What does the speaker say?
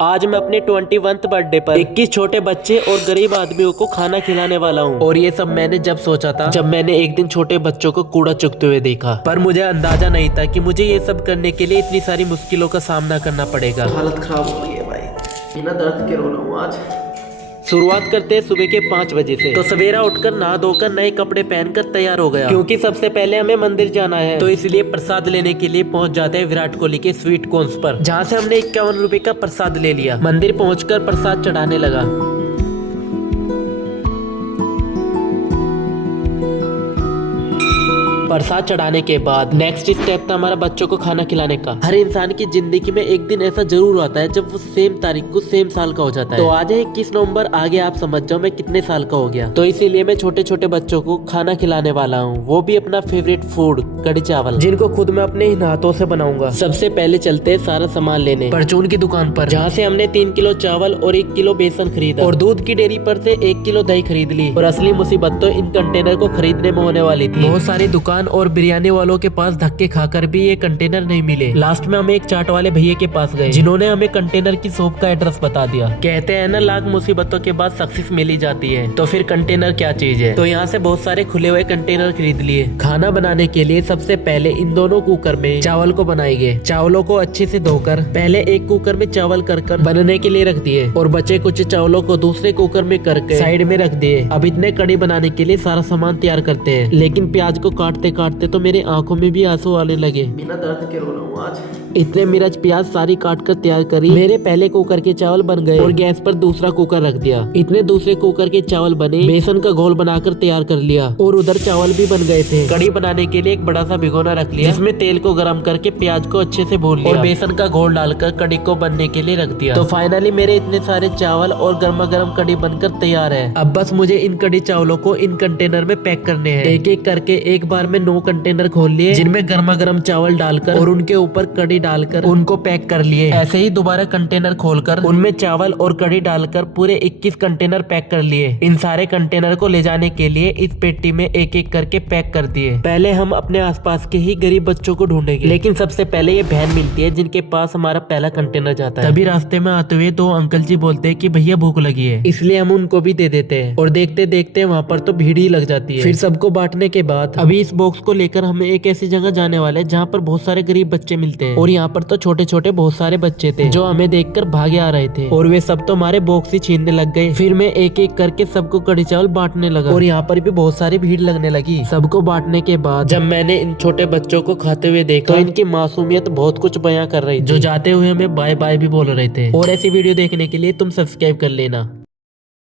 आज मैं अपने 21th बर्थडे पर 21 छोटे बच्चे और गरीब आदमियों को खाना खिलाने वाला हूँ। और ये सब मैंने जब सोचा था जब मैंने एक दिन छोटे बच्चों को कूड़ा चुगते हुए देखा, पर मुझे अंदाजा नहीं था कि मुझे ये सब करने के लिए इतनी सारी मुश्किलों का सामना करना पड़ेगा। हालत खराब हो गई है भाई, बिना दर्द के रो रहा हूँ आज। शुरुआत करते हैं सुबह के 5 बजे से। तो सवेरा उठकर नहा धोकर नए कपड़े पहनकर तैयार हो गया, क्योंकि सबसे पहले हमें मंदिर जाना है। तो इसलिए प्रसाद लेने के लिए पहुंच जाते हैं विराट कोहली के स्वीट कॉर्न्स पर, जहां से हमने 51 रुपए का प्रसाद ले लिया। मंदिर पहुंचकर प्रसाद चढ़ाने लगा। प्रसाद चढ़ाने के बाद नेक्स्ट स्टेप था हमारा बच्चों को खाना खिलाने का। हर इंसान की जिंदगी में एक दिन ऐसा जरूर आता है जब वो सेम तारीख को सेम साल का हो जाता है। तो आज है 21 नवंबर, आगे आप समझ जाओ मैं कितने साल का हो गया। तो इसीलिए मैं छोटे छोटे बच्चों को खाना खिलाने वाला हूँ, वो भी अपना फेवरेट फूड कढ़ी चावल, जिनको खुद मैं अपने इन हाथों से बनाऊंगा। सबसे पहले चलते हैं सारा सामान लेने परचून की दुकान पर, जहाँ से हमने 3 किलो चावल और 1 किलो बेसन खरीदा और दूध की डेयरी पर से 1 किलो दही खरीद ली। और असली मुसीबत तो इन कंटेनर को खरीदने में होने वाली थी। बहुत सारी दुकान और बिरयानी वालों के पास धक्के खाकर भी ये कंटेनर नहीं मिले। लास्ट में हम एक चाट वाले भैया के पास गए, जिन्होंने हमें कंटेनर की शॉप का एड्रेस बता दिया। कहते हैं ना, लाख मुसीबतों के बाद सक्सेस मिल ही जाती है, तो फिर कंटेनर क्या चीज है। तो यहाँ से बहुत सारे खुले हुए कंटेनर खरीद लिए। खाना बनाने के लिए सबसे पहले इन दोनों कुकर में चावल को बनाएंगे। चावलों को अच्छे से धोकर पहले एक कुकर में चावल कर बनने के लिए रख दिए, और बचे कुछ चावलों को दूसरे कुकर में करके साइड में रख दिए। अब इतने कड़ी बनाने के लिए सारा सामान तैयार करते हैं, लेकिन प्याज को काटते काटते तो मेरे आंखों में भी आंसू आने लगे। बिना दर्द के रो रहा हूँ आज। इतने मिर्च प्याज सारी काट कर तैयार करी। मेरे पहले कुकर के चावल बन गए और गैस पर दूसरा कुकर रख दिया। इतने दूसरे कुकर के चावल बने, बेसन का घोल बनाकर तैयार कर लिया, और उधर चावल भी बन गए थे। कड़ी बनाने के लिए एक बड़ा सा भिगोना रख लिया, जिसमें तेल को गर्म करके प्याज को अच्छे से भून लिया और बेसन का घोल डालकर कड़ी को बनने के लिए रख दिया। तो फाइनली मेरे इतने सारे चावल और गर्मा गर्म कड़ी बनकर तैयार है। अब बस मुझे इन कड़ी चावलों को इन कंटेनर में पैक करने हैं। एक एक करके एक बार में 9 कंटेनर खोल लिए, जिनमें गर्मा गर्म चावल डालकर और उनके ऊपर कड़ी डालकर उनको पैक कर लिए। ऐसे ही दोबारा कंटेनर खोलकर उनमें चावल और कड़ी डालकर पूरे 21 कंटेनर पैक कर लिए। इन सारे कंटेनर को ले जाने के लिए इस पेटी में एक एक करके पैक कर दिए। पहले हम अपने आसपास के ही गरीब बच्चों को ढूंढेंगे, लेकिन सबसे पहले ये बहन मिलती है जिनके पास हमारा पहला कंटेनर जाता है। तभी रास्ते में आते हुए 2 अंकल जी बोलते हैं कि भैया भूख लगी है, इसलिए हम उनको भी दे देते हैं। और देखते देखते वहाँ पर तो भीड़ ही लग जाती है। फिर सबको बांटने के बाद अभी इस बॉक्स को लेकर हमें एक ऐसी जगह जाने वाले जहाँ पर बहुत सारे गरीब बच्चे मिलते हैं। और यहाँ पर तो छोटे छोटे बहुत सारे बच्चे थे जो हमें देखकर भागे आ रहे थे, और वे सब तो हमारे बॉक्स ही छीनने लग गए। फिर मैं एक एक करके सबको कड़ी चावल बांटने लगा, और यहाँ पर भी बहुत सारी भीड़ लगने लगी। सबको बांटने के बाद जब मैंने इन छोटे बच्चों को खाते हुए देखा, तो इनकी मासूमियत बहुत कुछ बयां कर रही थी, जो जाते हुए हमें बाय बाय भी बोल रहे थे। और ऐसी वीडियो देखने के लिए तुम सब्सक्राइब कर लेना।